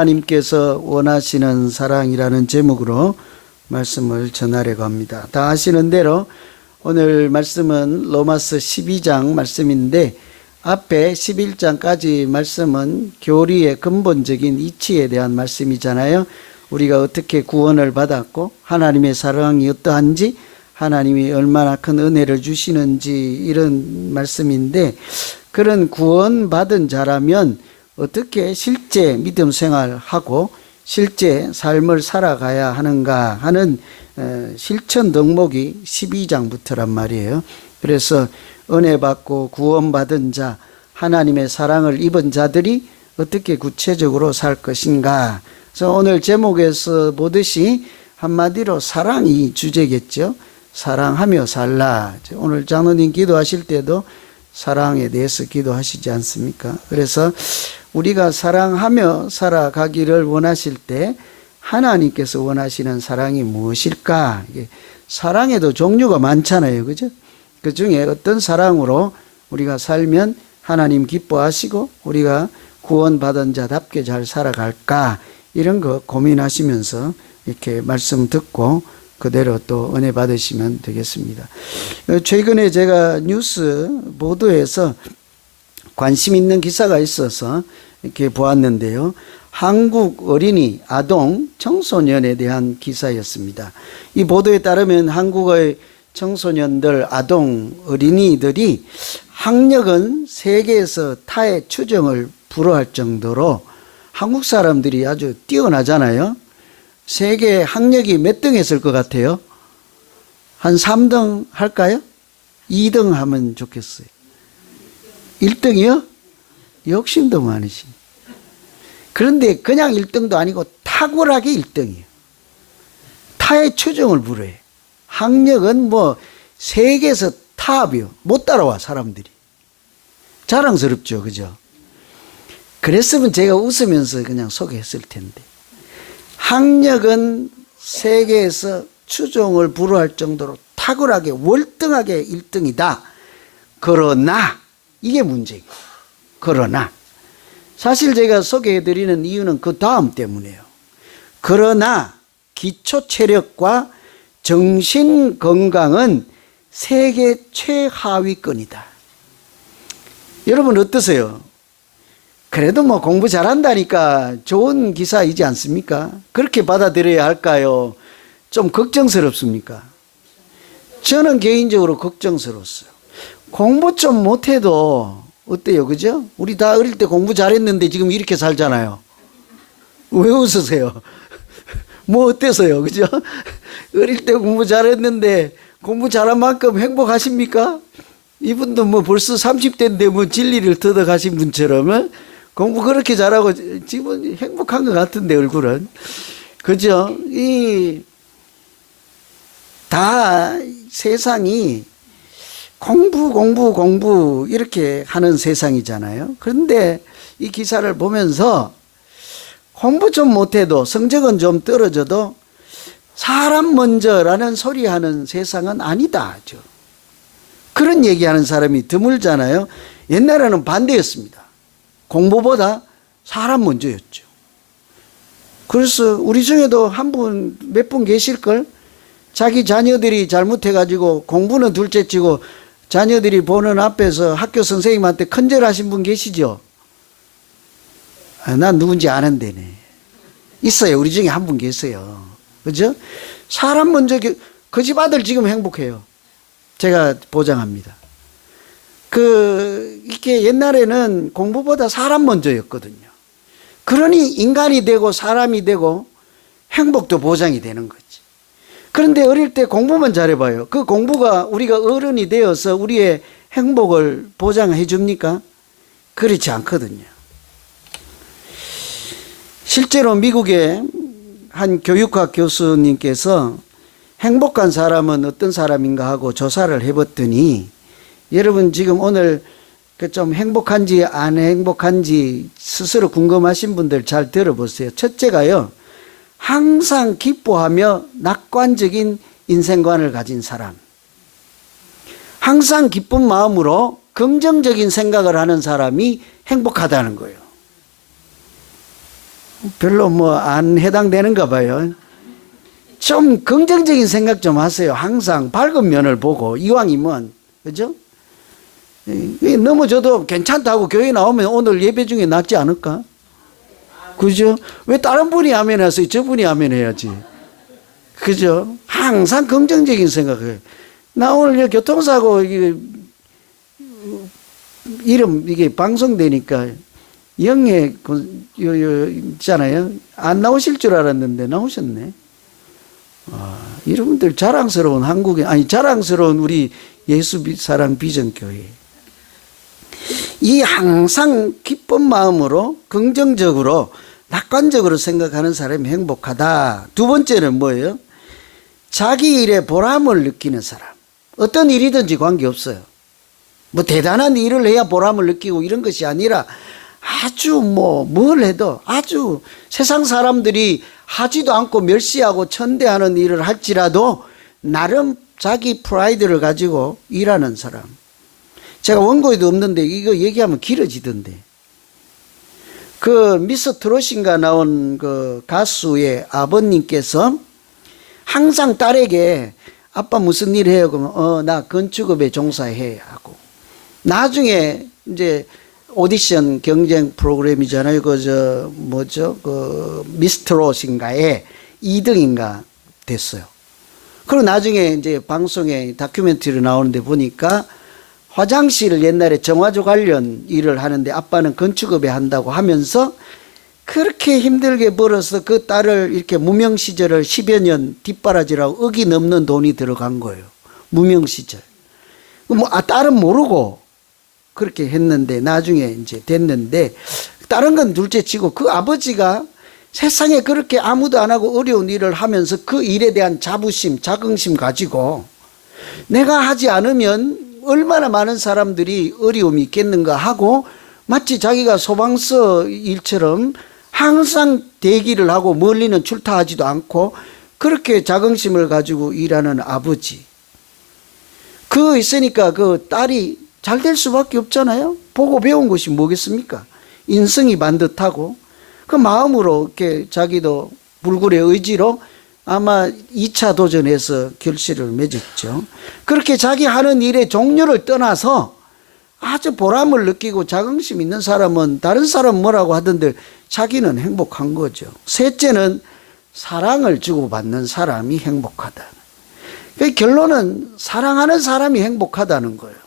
하나님께서 원하시는 사랑이라는 제목으로 말씀을 전하려고 합니다. 다 아시는 대로 오늘 말씀은 로마서 12장 말씀인데 앞에 11장까지 말씀은 교리의 근본적인 이치에 대한 말씀이잖아요. 우리가 어떻게 구원을 받았고 하나님의 사랑이 어떠한지, 하나님이 얼마나 큰 은혜를 주시는지 이런 말씀인데, 그런 구원받은 자라면 어떻게 실제 믿음 생활하고 실제 삶을 살아가야 하는가 하는 실천 덕목이 12장부터란 말이에요. 그래서 은혜 받고 구원받은 자, 하나님의 사랑을 입은 자들이 어떻게 구체적으로 살 것인가. 그래서 오늘 제목에서 보듯이 한마디로 사랑이 주제겠죠. 사랑하며 살라. 오늘 장로님 기도하실 때도 사랑에 대해서 기도하시지 않습니까? 그래서 우리가 사랑하며 살아가기를 원하실 때 하나님께서 원하시는 사랑이 무엇일까? 사랑에도 종류가 많잖아요. 그죠? 그 중에 어떤 사랑으로 우리가 살면 하나님 기뻐하시고 우리가 구원받은 자답게 잘 살아갈까? 이런 거 고민하시면서 이렇게 말씀 듣고 그대로 또 은혜 받으시면 되겠습니다. 최근에 제가 뉴스 보도에서 관심 있는 기사가 있어서 이렇게 보았는데요. 한국 어린이, 아동, 청소년에 대한 기사였습니다. 이 보도에 따르면 한국의 청소년들, 아동, 어린이들이 학력은 세계에서 타의 추정을 불허할 정도로 한국 사람들이 아주 뛰어나잖아요. 세계 학력이 몇 등 했을 것 같아요? 한 3등 할까요? 2등 하면 좋겠어요. 1등이요? 욕심도 많으시네. 그런데 그냥 1등도 아니고 탁월하게 1등이에요. 타의 추정을 불허해. 학력은 뭐 세계에서 탑이요. 못 따라와 사람들이. 자랑스럽죠, 그죠? 그랬으면 제가 웃으면서 그냥 소개했을 텐데. 학력은 세계에서 추정을 불허할 정도로 탁월하게 월등하게 1등이다. 그러나 이게 문제예요. 그러나 사실 제가 소개해드리는 이유는 그 다음 때문이에요. 그러나 기초 체력과 정신 건강은 세계 최하위권이다. 여러분 어떠세요? 그래도 뭐 공부 잘한다니까 좋은 기사이지 않습니까? 그렇게 받아들여야 할까요? 좀 걱정스럽습니까? 저는 개인적으로 걱정스러웠어요. 공부 좀 못해도 어때요? 그죠? 우리 다 어릴 때 공부 잘했는데 지금 이렇게 살잖아요. 왜 웃으세요? 뭐 어때서요? 그죠? 어릴 때 공부 잘했는데 공부 잘한 만큼 행복하십니까? 이분도 뭐 벌써 30대인데 뭐 진리를 터득하신 분처럼 공부 그렇게 잘하고 지금 행복한 것 같은데 얼굴은. 그죠? 다 세상이 공부 이렇게 하는 세상이잖아요. 그런데 이 기사를 보면서 공부 좀 못해도 성적은 좀 떨어져도 사람 먼저라는 소리 하는 세상은 아니다. 그런 얘기하는 사람이 드물잖아요. 옛날에는 반대였습니다. 공부보다 사람 먼저였죠. 그래서 우리 중에도 한 분, 몇 분 계실걸? 자기 자녀들이 잘못해가지고 공부는 둘째치고 자녀들이 보는 앞에서 학교 선생님한테 큰절하신 분 계시죠? 난 누군지 아는데네. 있어요. 우리 중에 한 분 계세요. 그죠? 사람 먼저, 그 집 아들 지금 행복해요. 제가 보장합니다. 이렇게 옛날에는 공부보다 사람 먼저였거든요. 그러니 인간이 되고 사람이 되고 행복도 보장이 되는 거지. 그런데 어릴 때 공부만 잘해봐요. 그 공부가 우리가 어른이 되어서 우리의 행복을 보장해 줍니까? 그렇지 않거든요. 실제로 미국의 한 교육학 교수님께서 행복한 사람은 어떤 사람인가 하고 조사를 해봤더니, 여러분 지금 오늘 좀 행복한지 안 행복한지 스스로 궁금하신 분들 잘 들어보세요. 첫째가요, 항상 기뻐하며 낙관적인 인생관을 가진 사람. 항상 기쁜 마음으로 긍정적인 생각을 하는 사람이 행복하다는 거예요. 별로 뭐 안 해당되는가 봐요. 좀 긍정적인 생각 좀 하세요. 항상 밝은 면을 보고, 이왕이면. 그죠? 넘어져도 괜찮다고 교회 나오면 오늘 예배 중에 낫지 않을까? 그죠? 왜 다른 분이 아멘 하세요? 저분이 아멘 해야지. 그죠? 항상 긍정적인 생각을. 나 오늘 교통사고, 이게 방송되니까, 영예, 있잖아요. 안 나오실 줄 알았는데 나오셨네. 여러분들 자랑스러운 자랑스러운 우리 예수 사랑 비전교회. 이 항상 기쁜 마음으로 긍정적으로 낙관적으로 생각하는 사람이 행복하다. 두 번째는 뭐예요? 자기 일에 보람을 느끼는 사람. 어떤 일이든지 관계없어요. 뭐 대단한 일을 해야 보람을 느끼고 이런 것이 아니라 아주 뭘 해도 아주 세상 사람들이 하지도 않고 멸시하고 천대하는 일을 할지라도 나름 자기 프라이드를 가지고 일하는 사람. 제가 원고에도 없는데 이거 얘기하면 길어지던데. 그 미스터 트롯인가 나온 그 가수의 아버님께서 항상 딸에게 아빠 무슨 일 해요? 그러면 나 건축업에 종사해 하고. 나중에 이제 오디션 경쟁 프로그램이잖아요. 그 미스트롯인가에 2등인가 됐어요. 그리고 나중에 이제 방송에 다큐멘터리 나오는데 보니까 화장실을 옛날에 정화조 관련 일을 하는데 아빠는 건축업에 한다고 하면서 그렇게 힘들게 벌어서 그 딸을 이렇게 무명 시절을 10여 년 뒷바라지라고 억이 넘는 돈이 들어간 거예요. 무명 시절. 딸은 모르고 그렇게 했는데 나중에 이제 됐는데 다른 건 둘째 치고 그 아버지가 세상에 그렇게 아무도 안 하고 어려운 일을 하면서 그 일에 대한 자부심, 자긍심 가지고 내가 하지 않으면 얼마나 많은 사람들이 어려움이 있겠는가 하고 마치 자기가 소방서 일처럼 항상 대기를 하고 멀리는 출타하지도 않고 그렇게 자긍심을 가지고 일하는 아버지. 그거 있으니까 그 딸이 잘 될 수밖에 없잖아요. 보고 배운 것이 뭐겠습니까? 인성이 반듯하고 그 마음으로 이렇게 자기도 불굴의 의지로 아마 2차 도전해서 결실을 맺었죠. 그렇게 자기 하는 일의 종류를 떠나서 아주 보람을 느끼고 자긍심 있는 사람은 다른 사람 뭐라고 하던데 자기는 행복한 거죠. 셋째는 사랑을 주고받는 사람이 행복하다. 그 결론은 사랑하는 사람이 행복하다는 거예요.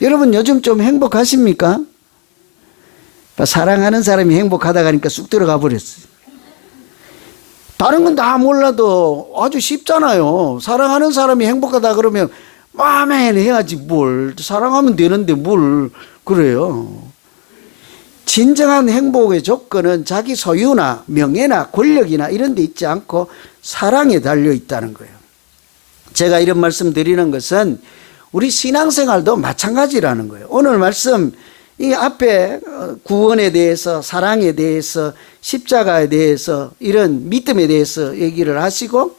여러분 요즘 좀 행복하십니까? 사랑하는 사람이 행복하다 하니까 쑥 들어가 버렸어요. 다른 건 다 몰라도 아주 쉽잖아요. 사랑하는 사람이 행복하다 그러면 마음에 해야지 뭘. 사랑하면 되는데 뭘 그래요. 진정한 행복의 조건은 자기 소유나 명예나 권력이나 이런 데 있지 않고 사랑에 달려 있다는 거예요. 제가 이런 말씀 드리는 것은 우리 신앙생활도 마찬가지라는 거예요. 오늘 말씀 이 앞에 구원에 대해서 사랑에 대해서 십자가에 대해서 이런 믿음에 대해서 얘기를 하시고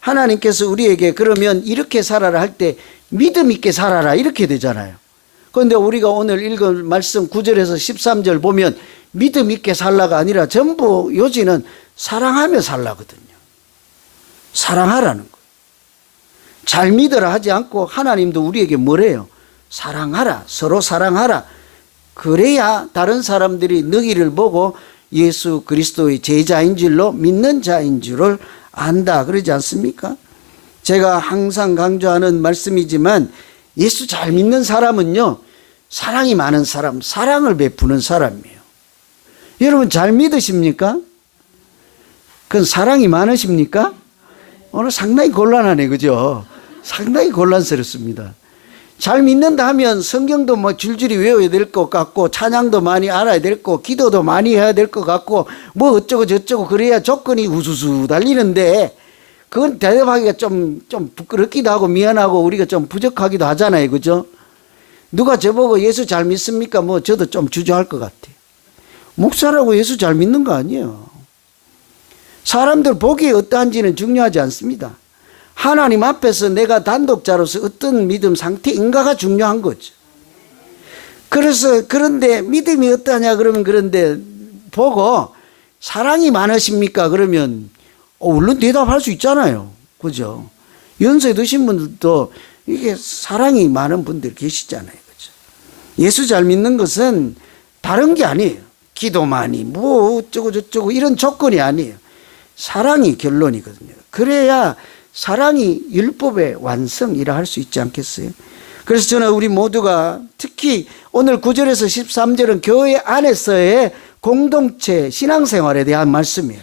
하나님께서 우리에게 그러면 이렇게 살아라 할 때 믿음 있게 살아라 이렇게 되잖아요. 그런데 우리가 오늘 읽은 말씀 9절에서 13절 보면 믿음 있게 살라가 아니라 전부 요지는 사랑하며 살라거든요. 사랑하라는 거예요. 잘 믿으라 하지 않고 하나님도 우리에게 뭐래요? 사랑하라. 서로 사랑하라. 그래야 다른 사람들이 너희를 보고 예수 그리스도의 제자인 줄로 믿는 자인 줄을 안다. 그러지 않습니까? 제가 항상 강조하는 말씀이지만 예수 잘 믿는 사람은요. 사랑이 많은 사람, 사랑을 베푸는 사람이에요. 여러분 잘 믿으십니까? 그건 사랑이 많으십니까? 오늘 상당히 곤란하네, 그죠? 상당히 곤란스럽습니다. 잘 믿는다 하면 성경도 뭐 줄줄이 외워야 될 것 같고 찬양도 많이 알아야 될 거, 기도도 많이 해야 될 것 같고 뭐 어쩌고 저쩌고 그래야 조건이 우수수 달리는데 그건 대답하기가 좀 부끄럽기도 하고 미안하고 우리가 좀 부족하기도 하잖아요, 그죠? 누가 저보고 예수 잘 믿습니까? 뭐 저도 좀 주저할 것 같아요. 목사라고 예수 잘 믿는 거 아니에요. 사람들 보기에 어떠한지는 중요하지 않습니다. 하나님 앞에서 내가 단독자로서 어떤 믿음 상태인가가 중요한 거죠. 그래서 그런데 믿음이 어떠냐 그러면 그런데 보고 사랑이 많으십니까? 그러면 물론 대답할 수 있잖아요. 그죠? 연세 드신 분들도 이게 사랑이 많은 분들 계시잖아요. 그죠? 예수 잘 믿는 것은 다른 게 아니에요. 기도 많이, 뭐 어쩌고 저쩌고 이런 조건이 아니에요. 사랑이 결론이거든요. 그래야 사랑이 율법의 완성이라 할 수 있지 않겠어요? 그래서 저는 우리 모두가 특히 오늘 9절에서 13절은 교회 안에서의 공동체 신앙생활에 대한 말씀이에요.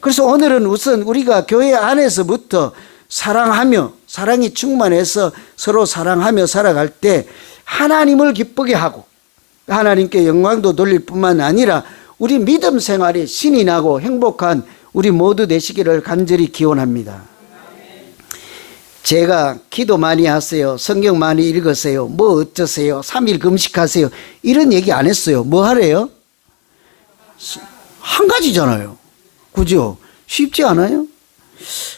그래서 오늘은 우선 우리가 교회 안에서부터 사랑하며 사랑이 충만해서 서로 사랑하며 살아갈 때 하나님을 기쁘게 하고 하나님께 영광도 돌릴 뿐만 아니라 우리 믿음 생활이 신이 나고 행복한 우리 모두 되시기를 간절히 기원합니다. 제가 기도 많이 하세요, 성경 많이 읽으세요, 뭐 어쩌세요, 3일 금식하세요 이런 얘기 안 했어요. 뭐 하래요? 한 가지잖아요. 그죠? 쉽지 않아요?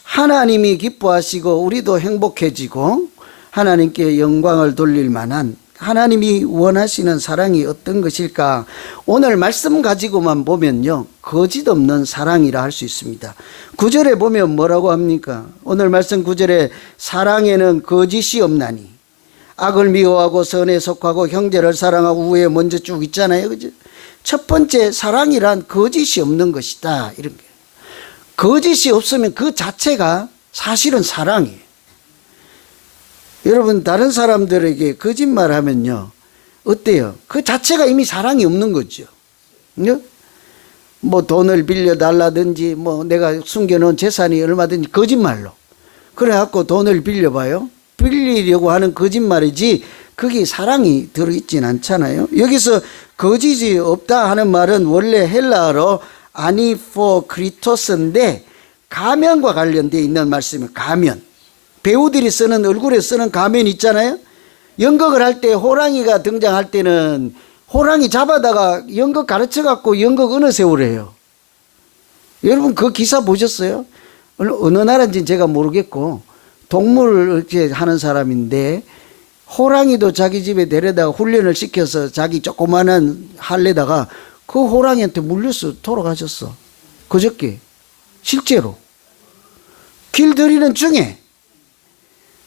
하나님이 기뻐하시고 우리도 행복해지고 하나님께 영광을 돌릴 만한 하나님이 원하시는 사랑이 어떤 것일까? 오늘 말씀 가지고만 보면요, 거짓 없는 사랑이라 할 수 있습니다. 9절에 보면 뭐라고 합니까? 오늘 말씀 9절에 사랑에는 거짓이 없나니 악을 미워하고 선에 속하고 형제를 사랑하고 후에 먼저 쭉 있잖아요. 그죠? 첫 번째 사랑이란 거짓이 없는 것이다. 이런 게. 거짓이 없으면 그 자체가 사실은 사랑이에요. 여러분 다른 사람들에게 거짓말 하면요 어때요? 그 자체가 이미 사랑이 없는 거죠. 뭐 돈을 빌려달라든지 뭐 내가 숨겨놓은 재산이 얼마든지 거짓말로 그래갖고 돈을 빌려봐요. 빌리려고 하는 거짓말이지 거기 사랑이 들어있진 않잖아요. 여기서 거짓이 없다 하는 말은 원래 헬라어로 아니포크리토스인데 가면과 관련되어 있는 말씀이에요. 가면. 배우들이 쓰는 얼굴에 쓰는 가면 있잖아요. 연극을 할 때 호랑이가 등장할 때는 호랑이 잡아다가 연극 가르쳐 갖고 연극 어느 세월에요. 여러분 그 기사 보셨어요? 어느 나라인지는 제가 모르겠고 동물을 이렇게 하는 사람인데 호랑이도 자기 집에 데려다가 훈련을 시켜서 자기 조그마한 할래다가 그 호랑이한테 물려서 돌아가셨어. 그저께 실제로 길 들이는 중에.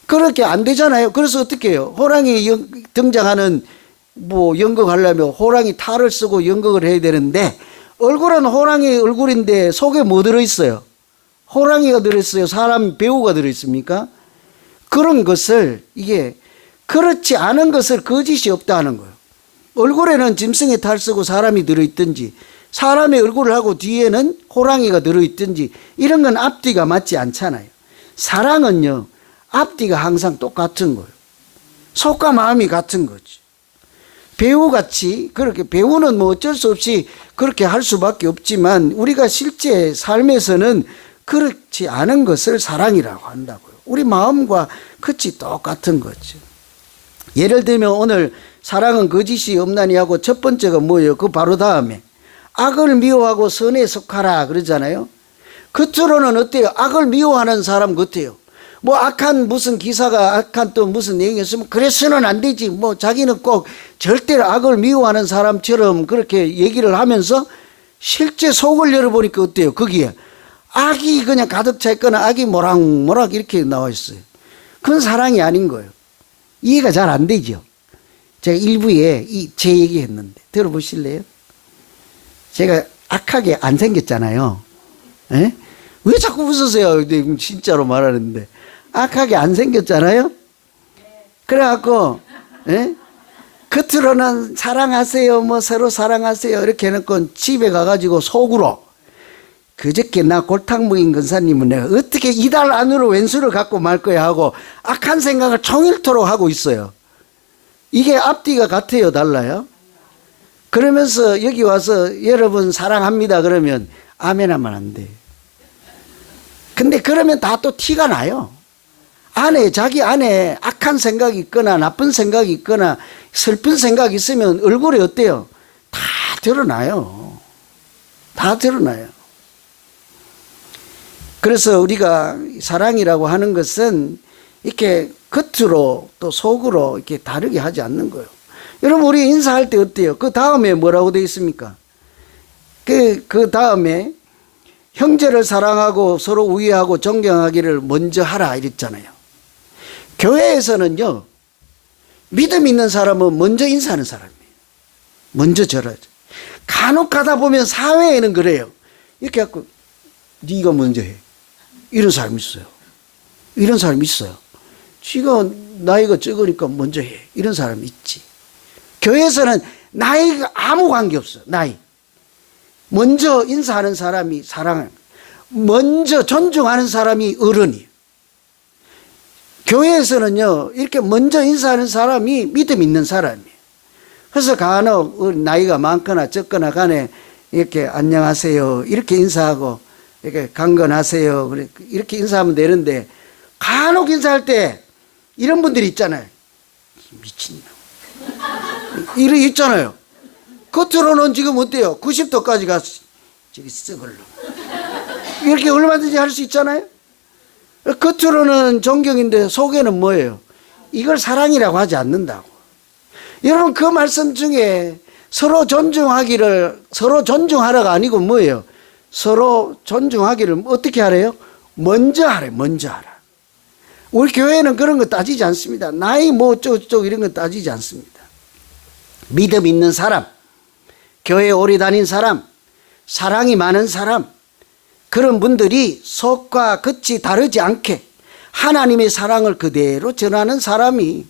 그렇게 안 되잖아요. 그래서 어떻게 해요? 호랑이 등장하는 뭐 연극하려면 호랑이 탈을 쓰고 연극을 해야 되는데 얼굴은 호랑이 얼굴인데 속에 뭐 들어있어요? 호랑이가 들어있어요? 사람 배우가 들어있습니까? 그런 것을 이게 그렇지 않은 것을 거짓이 없다 하는 거예요. 얼굴에는 짐승의 탈 쓰고 사람이 들어있든지 사람의 얼굴을 하고 뒤에는 호랑이가 들어있든지 이런 건 앞뒤가 맞지 않잖아요. 사랑은요 앞뒤가 항상 똑같은 거예요. 속과 마음이 같은 거지. 배우같이 그렇게 배우는 뭐 어쩔 수 없이 그렇게 할 수밖에 없지만 우리가 실제 삶에서는 그렇지 않은 것을 사랑이라고 한다고요. 우리 마음과 끝이 똑같은 거죠. 예를 들면 오늘 사랑은 거짓이 없나니 하고 첫 번째가 뭐예요? 그 바로 다음에 악을 미워하고 선에 속하라 그러잖아요. 겉으로는 어때요? 악을 미워하는 사람 같아요. 뭐 악한 무슨 기사가 악한 또 무슨 내용이 있으면 그래서는 안 되지. 뭐 자기는 꼭 절대로 악을 미워하는 사람처럼 그렇게 얘기를 하면서 실제 속을 열어보니까 어때요? 거기에 악이 그냥 가득 차 있거나 악이 모락모락 이렇게 나와 있어요. 그건 사랑이 아닌 거예요. 이해가 잘 안 되죠. 제가 일부에 제 얘기 했는데 들어보실래요? 제가 악하게 안 생겼잖아요. 에? 왜 자꾸 웃으세요? 진짜로 말하는데 악하게 안 생겼잖아요. 그래갖고 겉으로는 사랑하세요 뭐 서로 사랑하세요 이렇게 해놓고 집에 가가지고 속으로 그저께 나 골탕 먹인 권사님은 내가 어떻게 이달 안으로 왼수를 갖고 말 거야 하고 악한 생각을 종일토록 하고 있어요. 이게 앞뒤가 같아요 달라요? 그러면서 여기 와서 여러분 사랑합니다 그러면 아멘 하면 안 돼. 근데 그러면 다 또 티가 나요. 자기 안에 악한 생각이 있거나 나쁜 생각이 있거나 슬픈 생각이 있으면 얼굴에 어때요? 다 드러나요. 다 드러나요. 그래서 우리가 사랑이라고 하는 것은 이렇게 겉으로 또 속으로 이렇게 다르게 하지 않는 거예요. 여러분 우리 인사할 때 어때요? 그 다음에 뭐라고 되어 있습니까? 그 다음에 형제를 사랑하고 서로 우애하고 존경하기를 먼저 하라 이랬잖아요. 교회에서는요, 믿음 있는 사람은 먼저 인사하는 사람이에요. 먼저 절하죠. 간혹 가다 보면 사회에는 그래요. 이렇게 해갖고 네가 먼저 해. 이런 사람이 있어요. 이런 사람이 있어요. 지가 나이가 적으니까 먼저 해. 이런 사람이 있지. 교회에서는 나이가 아무 관계없어요. 나이. 먼저 인사하는 사람이 사랑을, 먼저 존중하는 사람이 어른이에요. 교회에서는요, 이렇게 먼저 인사하는 사람이 믿음 있는 사람이에요. 그래서 간혹 나이가 많거나 적거나 간에 이렇게 안녕하세요 이렇게 인사하고 이렇게 강건하세요 이렇게 인사하면 되는데, 간혹 인사할 때 이런 분들이 있잖아요. 미친놈. 이런 있잖아요. 겉으로는 지금 어때요? 90도까지 가서 저기 썩을로 이렇게 얼마든지 할 수 있잖아요. 겉으로는 존경인데 속에는 뭐예요? 이걸 사랑이라고 하지 않는다고. 여러분, 그 말씀 중에 서로 존중하라가 아니고 뭐예요? 서로 존중하기를 어떻게 하래요? 먼저 하래. 먼저 하라. 우리 교회는 그런 거 따지지 않습니다. 나이 뭐 어쩌고 이런 거 따지지 않습니다. 믿음 있는 사람, 교회 오래 다닌 사람, 사랑이 많은 사람, 그런 분들이 속과 겉이 다르지 않게 하나님의 사랑을 그대로 전하는 사람이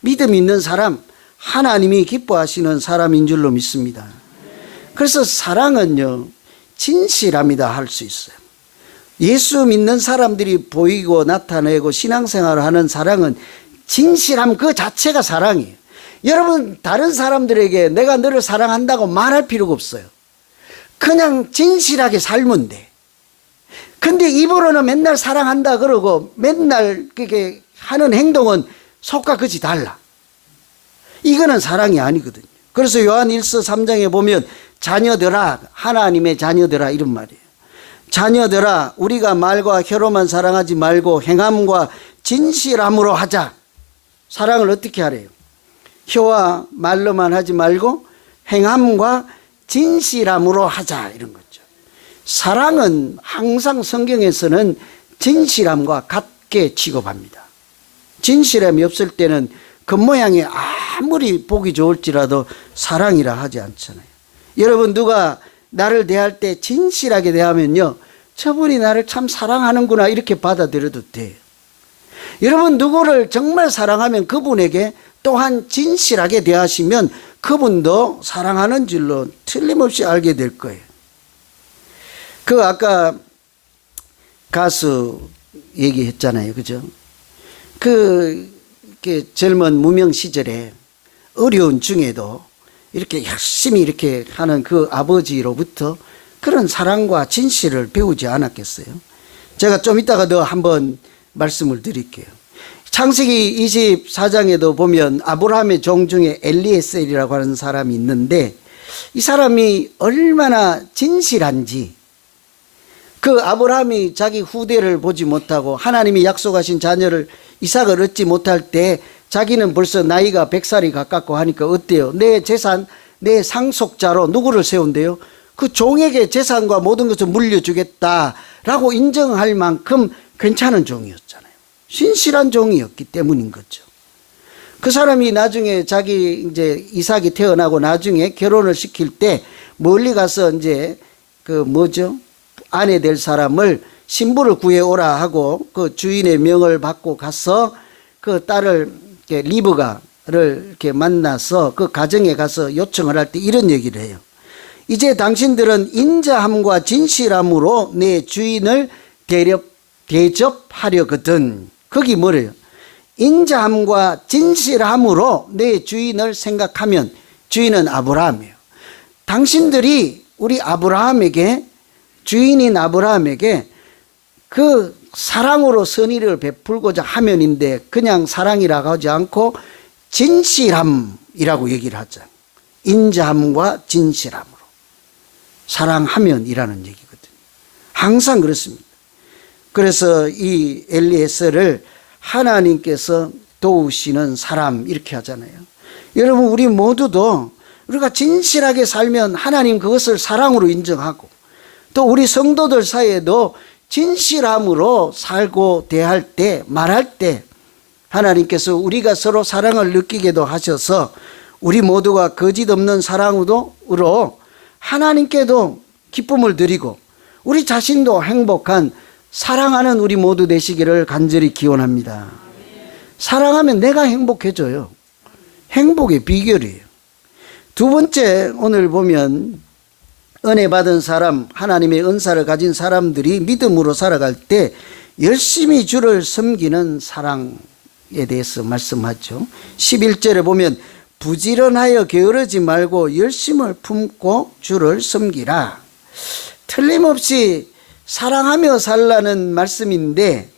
믿음 있는 사람, 하나님이 기뻐하시는 사람인 줄로 믿습니다. 그래서 사랑은요, 진실합니다 할 수 있어요. 예수 믿는 사람들이 보이고 나타내고 신앙생활을 하는 사랑은 진실함 그 자체가 사랑이에요. 여러분, 다른 사람들에게 내가 너를 사랑한다고 말할 필요가 없어요. 그냥 진실하게 살면 돼. 근데 입으로는 맨날 사랑한다 그러고 맨날 그렇게 하는 행동은 속과 겉이 달라. 이거는 사랑이 아니거든요. 그래서 요한 1서 3장에 보면 자녀들아, 하나님의 자녀들아 이런 말이에요. 자녀들아, 우리가 말과 혀로만 사랑하지 말고 행함과 진실함으로 하자. 사랑을 어떻게 하래요? 혀와 말로만 하지 말고 행함과 진실함으로 하자, 이런 거죠. 사랑은 항상 성경에서는 진실함과 같게 취급합니다. 진실함이 없을 때는 겉모양이 아무리 보기 좋을지라도 사랑이라 하지 않잖아요. 여러분, 누가 나를 대할 때 진실하게 대하면요, 저분이 나를 참 사랑하는구나 이렇게 받아들여도 돼요. 여러분, 누구를 정말 사랑하면 그분에게 또한 진실하게 대하시면 그분도 사랑하는 줄로 틀림없이 알게 될 거예요. 그 아까 가수 얘기했잖아요, 그죠? 이렇게 젊은 무명 시절에 어려운 중에도 이렇게 열심히 이렇게 하는 그 아버지로부터 그런 사랑과 진실을 배우지 않았겠어요? 제가 좀 이따가 더 한번 말씀을 드릴게요. 창세기 24장에도 보면 아브라함의 종 중에 엘리에셀이라고 하는 사람이 있는데, 이 사람이 얼마나 진실한지, 그 아브라함이 자기 후대를 보지 못하고 하나님이 약속하신 자녀를 이삭을 얻지 못할 때 자기는 벌써 나이가 100살이 가깝고 하니까 어때요? 내 재산, 내 상속자로 누구를 세운대요? 그 종에게 재산과 모든 것을 물려주겠다라고 인정할 만큼 괜찮은 종이었잖아요. 신실한 종이었기 때문인 거죠. 그 사람이 나중에 자기 이제 이삭이 태어나고 나중에 결혼을 시킬 때 멀리 가서 이제 아내 될 사람을 신부를 구해오라 하고 그 주인의 명을 받고 가서 그 딸을 리브가를 이렇게 만나서 그 가정에 가서 요청을 할 때 이런 얘기를 해요. 이제 당신들은 인자함과 진실함으로 내 주인을 대접하려거든. 거기 뭐래요? 인자함과 진실함으로 내 주인을 생각하면, 주인은 아브라함이에요. 당신들이 우리 아브라함에게, 주인인 아브라함에게 그 사랑으로 선의를 베풀고자 하면인데, 그냥 사랑이라고 하지 않고 진실함이라고 얘기를 하죠. 인자함과 진실함으로 사랑하면이라는 얘기거든요. 항상 그렇습니다. 그래서 이 엘리에셀을 하나님께서 도우시는 사람 이렇게 하잖아요. 여러분, 우리 모두도 우리가 진실하게 살면 하나님 그것을 사랑으로 인정하고, 또 우리 성도들 사이에도 진실함으로 살고 대할 때, 말할 때 하나님께서 우리가 서로 사랑을 느끼게도 하셔서 우리 모두가 거짓 없는 사랑으로 하나님께도 기쁨을 드리고 우리 자신도 행복한 사랑하는 우리 모두 되시기를 간절히 기원합니다. 사랑하면 내가 행복해져요. 행복의 비결이에요. 두 번째, 오늘 보면 은혜 받은 사람, 하나님의 은사를 가진 사람들이 믿음으로 살아갈 때 열심히 주를 섬기는 사랑에 대해서 말씀하죠. 11절에 보면 부지런하여 게으르지 말고 열심을 품고 주를 섬기라. 틀림없이 사랑하며 살라는 말씀인데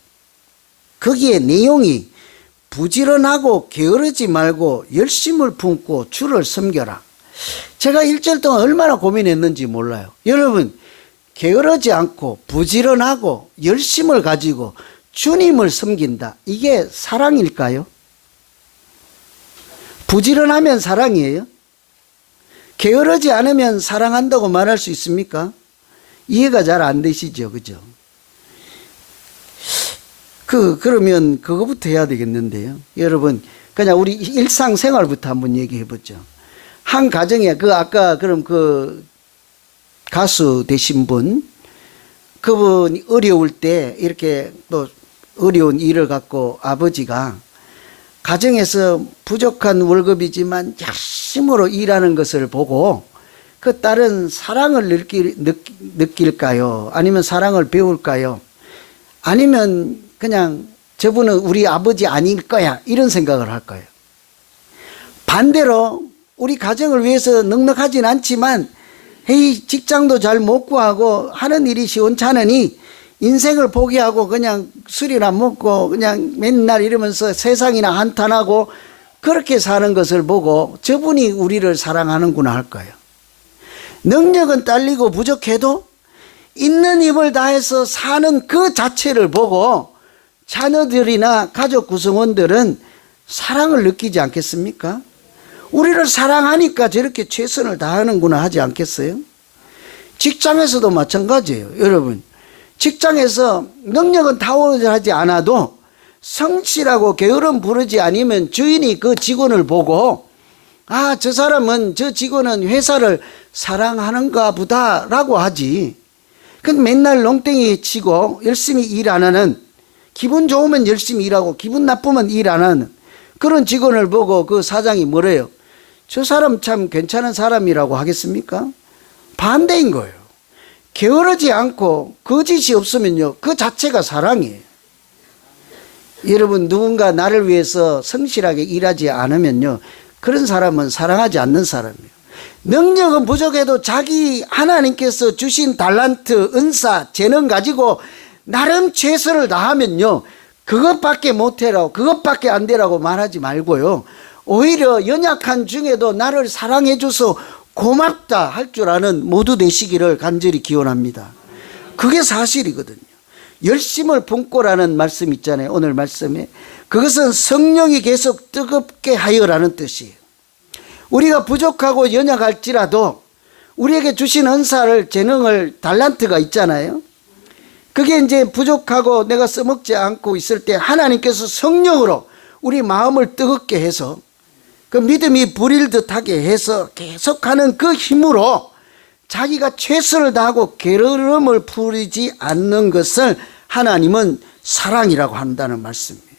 거기에 내용이 부지런하고 게으르지 말고 열심을 품고 주를 섬겨라. 제가 1절 동안 얼마나 고민했는지 몰라요. 여러분, 게으르지 않고 부지런하고 열심을 가지고 주님을 섬긴다. 이게 사랑일까요? 부지런하면 사랑이에요? 게으르지 않으면 사랑한다고 말할 수 있습니까? 이해가 잘 안 되시죠, 그죠? 그러면 그거부터 해야 되겠는데요. 여러분, 그냥 우리 일상생활부터 한번 얘기해 보죠. 한 가정에 아까 그럼 가수 되신 분, 그분이 어려울 때 이렇게 또 어려운 일을 갖고 아버지가 가정에서 부족한 월급이지만 열심으로 일하는 것을 보고 그 딸은 사랑을 느낄까요? 아니면 사랑을 배울까요? 아니면 그냥 저분은 우리 아버지 아닐 거야, 이런 생각을 할 거예요. 반대로 우리 가정을 위해서 넉넉하진 않지만 에이, 직장도 잘 못 구하고 하는 일이 시원찮으니 인생을 포기하고 그냥 술이나 먹고 그냥 맨날 이러면서 세상이나 한탄하고 그렇게 사는 것을 보고 저분이 우리를 사랑하는구나 할 거예요. 능력은 딸리고 부족해도 있는 힘을 다해서 사는 그 자체를 보고 자녀들이나 가족 구성원들은 사랑을 느끼지 않겠습니까? 우리를 사랑하니까 저렇게 최선을 다하는구나 하지 않겠어요? 직장에서도 마찬가지예요. 여러분, 직장에서 능력은 탁월하지 않아도 성실하고 게으름 부르지 않으면 주인이 그 직원을 보고 아, 저 사람은, 저 직원은 회사를 사랑하는가 보다라고 하지. 근데 맨날 농땡이 치고 열심히 일 안 하는, 기분 좋으면 열심히 일하고 기분 나쁘면 일 안 하는 그런 직원을 보고 그 사장이 뭐래요? 저 사람 참 괜찮은 사람이라고 하겠습니까? 반대인 거예요. 게으르지 않고 거짓이 없으면요, 그 자체가 사랑이에요. 여러분, 누군가 나를 위해서 성실하게 일하지 않으면요, 그런 사람은 사랑하지 않는 사람이에요. 능력은 부족해도 자기 하나님께서 주신 달란트, 은사, 재능 가지고 나름 최선을 다하면요, 그것밖에 못해라고, 그것밖에 안 되라고 말하지 말고요, 오히려 연약한 중에도 나를 사랑해줘서 고맙다 할 줄 아는 모두 되시기를 간절히 기원합니다. 그게 사실이거든요. 열심을 품고라는 말씀 있잖아요, 오늘 말씀에. 그것은 성령이 계속 뜨겁게 하여라는 뜻이에요. 우리가 부족하고 연약할지라도 우리에게 주신 은사를, 재능을, 달란트가 있잖아요. 그게 이제 부족하고 내가 써먹지 않고 있을 때 하나님께서 성령으로 우리 마음을 뜨겁게 해서 그 믿음이 불일 듯하게 해서 계속하는 그 힘으로 자기가 최선을 다하고 게으름을 부리지 않는 것을 하나님은 사랑이라고 한다는 말씀이에요.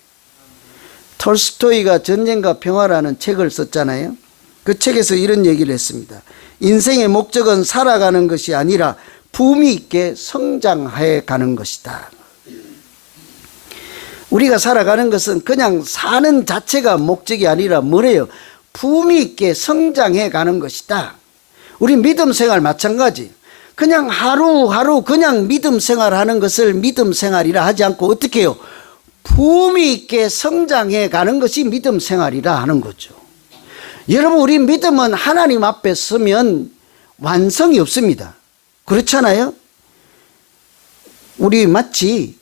톨스토이가 전쟁과 평화라는 책을 썼잖아요. 그 책에서 이런 얘기를 했습니다. 인생의 목적은 살아가는 것이 아니라 품위 있게 성장해 가는 것이다. 우리가 살아가는 것은 그냥 사는 자체가 목적이 아니라 뭐래요? 품위 있게 성장해 가는 것이다. 우리 믿음 생활 마찬가지. 그냥 하루하루 그냥 믿음 생활하는 것을 믿음 생활이라 하지 않고 어떻게 해요? 품위 있게 성장해 가는 것이 믿음 생활이라 하는 거죠. 여러분, 우리 믿음은 하나님 앞에 서면 완성이 없습니다. 그렇잖아요? 우리 마치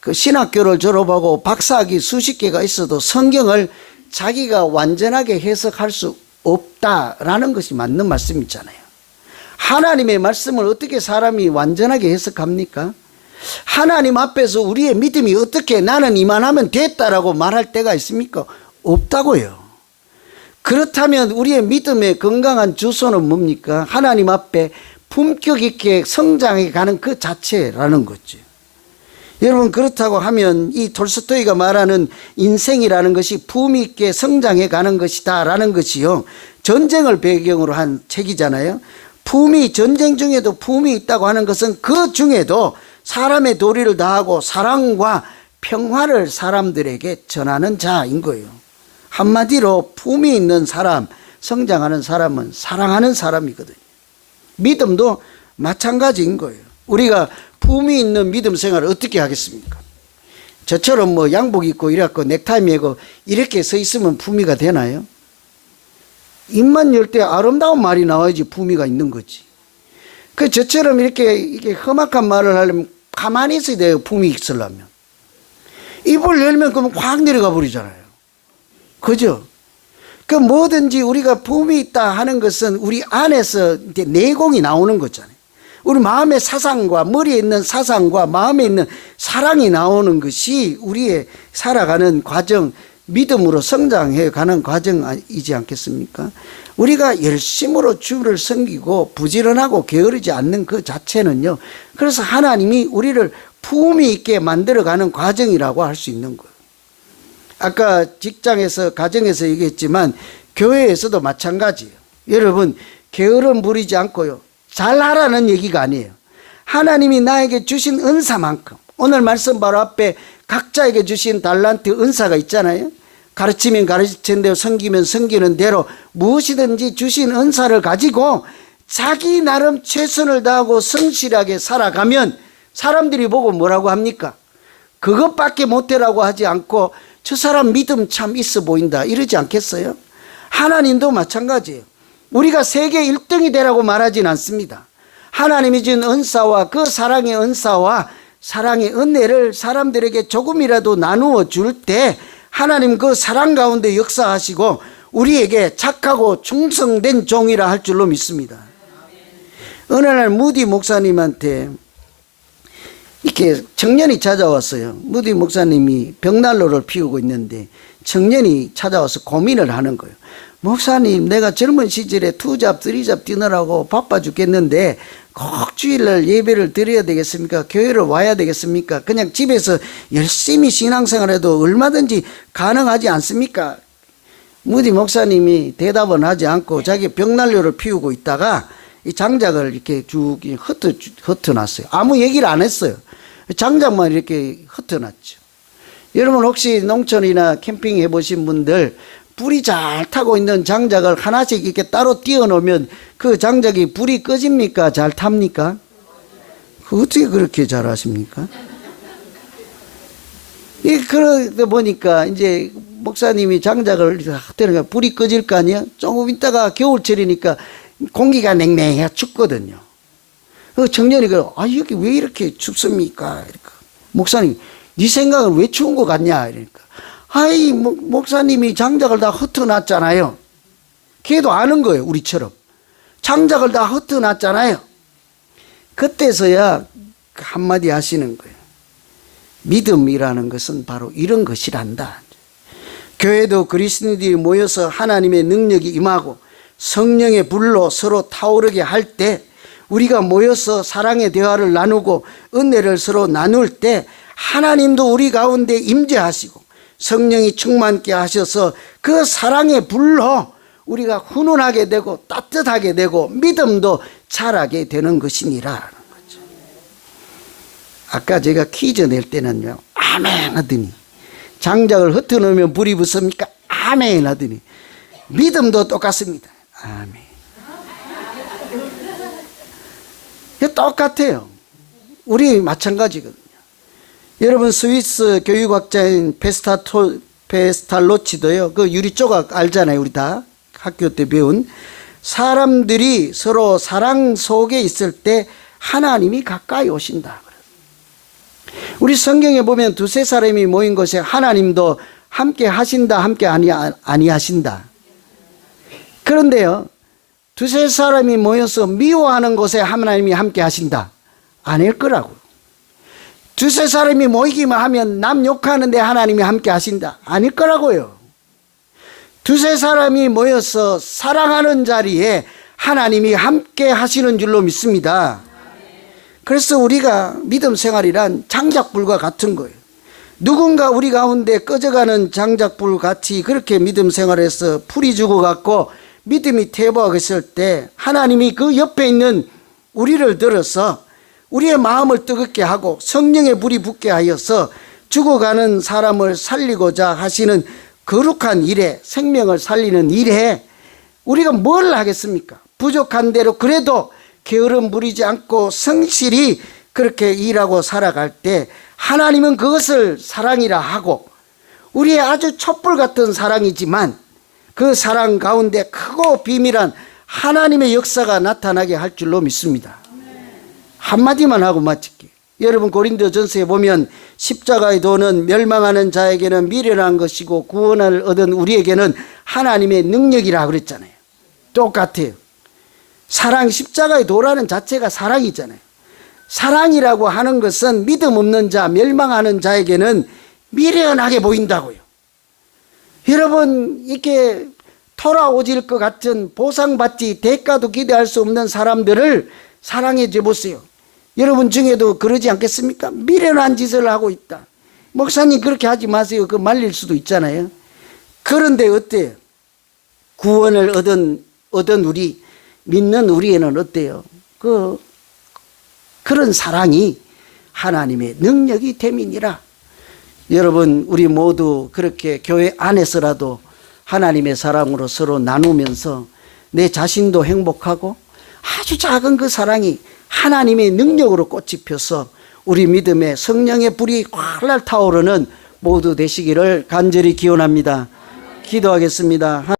그 신학교를 졸업하고 박사학위 수십 개가 있어도 성경을 자기가 완전하게 해석할 수 없다라는 것이 맞는 말씀이잖아요. 하나님의 말씀을 어떻게 사람이 완전하게 해석합니까? 하나님 앞에서 우리의 믿음이 어떻게 나는 이만하면 됐다라고 말할 때가 있습니까? 없다고요. 그렇다면 우리의 믿음의 건강한 주소는 뭡니까? 하나님 앞에 품격 있게 성장해 가는 그 자체라는 거죠. 여러분, 그렇다고 하면 이 톨스토이가 말하는 인생이라는 것이 품위 있게 성장해 가는 것이다 라는 것이요, 전쟁을 배경으로 한 책이잖아요. 전쟁 중에도 품이 있다고 하는 것은 그 중에도 사람의 도리를 다하고 사랑과 평화를 사람들에게 전하는 자인 거예요. 한마디로 품이 있는 사람, 성장하는 사람은 사랑하는 사람이거든요. 믿음도 마찬가지인 거예요. 우리가 품이 있는 믿음 생활을 어떻게 하겠습니까? 저처럼 뭐 양복 입고 이래갖고 넥타이 매고 이렇게 서 있으면 품위가 되나요? 입만 열 때 아름다운 말이 나와야지 품위가 있는 거지. 저처럼 이렇게 험악한 말을 하려면 가만히 있어야 돼요. 품위 있으려면. 입을 열면 그러면 확 내려가 버리잖아요. 그죠? 뭐든지 우리가 품이 있다 하는 것은 우리 안에서 이제 내공이 나오는 거잖아요. 우리 마음의 사상과 머리에 있는 사상과 마음에 있는 사랑이 나오는 것이 우리의 살아가는 과정, 믿음으로 성장해 가는 과정이지 않겠습니까? 우리가 열심으로 주를 섬기고 부지런하고 게으르지 않는 그 자체는요, 그래서 하나님이 우리를 품위 있게 만들어가는 과정이라고 할 수 있는 거예요. 아까 직장에서 가정에서 얘기했지만 교회에서도 마찬가지예요. 여러분, 게으름 부리지 않고요, 잘하라는 얘기가 아니에요. 하나님이 나에게 주신 은사만큼, 오늘 말씀 바로 앞에 각자에게 주신 달란트 은사가 있잖아요. 가르치면 가르치는 대로, 섬기면 섬기는 대로 무엇이든지 주신 은사를 가지고 자기 나름 최선을 다하고 성실하게 살아가면 사람들이 보고 뭐라고 합니까? 그것밖에 못해라고 하지 않고 저 사람 믿음 참 있어 보인다 이러지 않겠어요? 하나님도 마찬가지예요. 우리가 세계 1등이 되라고 말하진 않습니다. 하나님이 준 은사와 그 사랑의 은사와 사랑의 은혜를 사람들에게 조금이라도 나누어 줄 때 하나님 그 사랑 가운데 역사하시고 우리에게 착하고 충성된 종이라 할 줄로 믿습니다. 어느 날 무디 목사님한테 이렇게 청년이 찾아왔어요. 무디 목사님이 벽난로를 피우고 있는데 청년이 찾아와서 고민을 하는 거예요. 목사님, 내가 젊은 시절에 투잡, 쓰리잡 뛰느라고 바빠 죽겠는데 꼭 주일날 예배를 드려야 되겠습니까? 교회를 와야 되겠습니까? 그냥 집에서 열심히 신앙생활해도 얼마든지 가능하지 않습니까? 무디 목사님이 대답은 하지 않고 자기 벽난로를 피우고 있다가 이 장작을 이렇게 쭉 흩어놨어요. 아무 얘기를 안 했어요. 장작만 이렇게 흩어놨죠. 여러분, 혹시 농촌이나 캠핑 해보신 분들, 불이 잘 타고 있는 장작을 하나씩 이렇게 따로 띄워놓으면 그 장작이 불이 꺼집니까? 잘 탑니까? 어떻게 그렇게 잘 하십니까? 그러다 보니까 이제 목사님이 장작을 흩어놓으니까 불이 꺼질 거 아니야? 조금 있다가 겨울철이니까 공기가 냉랭해 춥거든요. 그 청년이 여기 왜 이렇게 춥습니까? 이러니까 목사님, 네 생각은 왜 추운 것 같냐? 이러니까 목사님이 장작을 다 흩어놨잖아요. 걔도 아는 거예요. 우리처럼 장작을 다 흩어놨잖아요. 그때서야 한마디 하시는 거예요. 믿음이라는 것은 바로 이런 것이란다. 교회도 그리스도인들이 모여서 하나님의 능력이 임하고 성령의 불로 서로 타오르게 할 때, 우리가 모여서 사랑의 대화를 나누고 은혜를 서로 나눌 때 하나님도 우리 가운데 임재하시고 성령이 충만케 하셔서 그 사랑의 불로 우리가 훈훈하게 되고 따뜻하게 되고 믿음도 자라게 되는 것이니라. 거죠. 아까 제가 퀴즈 낼 때는요, 아멘 하더니, 장작을 흩어놓으면 불이 붙습니까? 아멘 하더니, 믿음도 똑같습니다. 아멘. 똑같아요. 우리 마찬가지거든요. 여러분, 스위스 교육학자인 페스탈로치도요, 그 유리조각 알잖아요. 우리 다 학교 때 배운. 사람들이 서로 사랑 속에 있을 때 하나님이 가까이 오신다. 우리 성경에 보면 두세 사람이 모인 곳에 하나님도 함께 하신다, 함께 아니하신다. 그런데요, 두세 사람이 모여서 미워하는 곳에 하나님이 함께 하신다? 아닐 거라고요. 두세 사람이 모이기만 하면 남 욕하는데 하나님이 함께 하신다? 아닐 거라고요. 두세 사람이 모여서 사랑하는 자리에 하나님이 함께 하시는 줄로 믿습니다. 그래서 우리가 믿음 생활이란 장작불과 같은 거예요. 누군가 우리 가운데 꺼져가는 장작불 같이 그렇게 믿음 생활에서 불이 죽어갖고 믿음이 퇴보하겠을 때 하나님이 그 옆에 있는 우리를 들어서 우리의 마음을 뜨겁게 하고 성령의 불이 붙게 하여서 죽어가는 사람을 살리고자 하시는 거룩한 일에, 생명을 살리는 일에 우리가 뭘 하겠습니까? 부족한 대로 그래도 게으름 부리지 않고 성실히 그렇게 일하고 살아갈 때 하나님은 그것을 사랑이라 하고, 우리의 아주 촛불 같은 사랑이지만 그 사랑 가운데 크고 비밀한 하나님의 역사가 나타나게 할 줄로 믿습니다. 한마디만 하고 마칠게요. 여러분, 고린도전서에 보면 십자가의 도는 멸망하는 자에게는 미련한 것이고 구원을 얻은 우리에게는 하나님의 능력이라 그랬잖아요. 똑같아요. 사랑, 십자가의 도라는 자체가 사랑이잖아요. 사랑이라고 하는 것은 믿음 없는 자, 멸망하는 자에게는 미련하게 보인다고요. 여러분, 이렇게 돌아오질 것 같은 보상받지 대가도 기대할 수 없는 사람들을 사랑해 줘 보세요. 여러분 중에도 그러지 않겠습니까? 미련한 짓을 하고 있다. 목사님 그렇게 하지 마세요. 그 말릴 수도 있잖아요. 그런데 어때요? 구원을 얻은 우리, 믿는 우리에는 어때요? 그런 사랑이 하나님의 능력이 됨이니라. 여러분, 우리 모두 그렇게 교회 안에서라도 하나님의 사랑으로 서로 나누면서 내 자신도 행복하고 아주 작은 그 사랑이 하나님의 능력으로 꽃이 펴서 우리 믿음의 성령의 불이 활활 타오르는 모두 되시기를 간절히 기원합니다. 기도하겠습니다.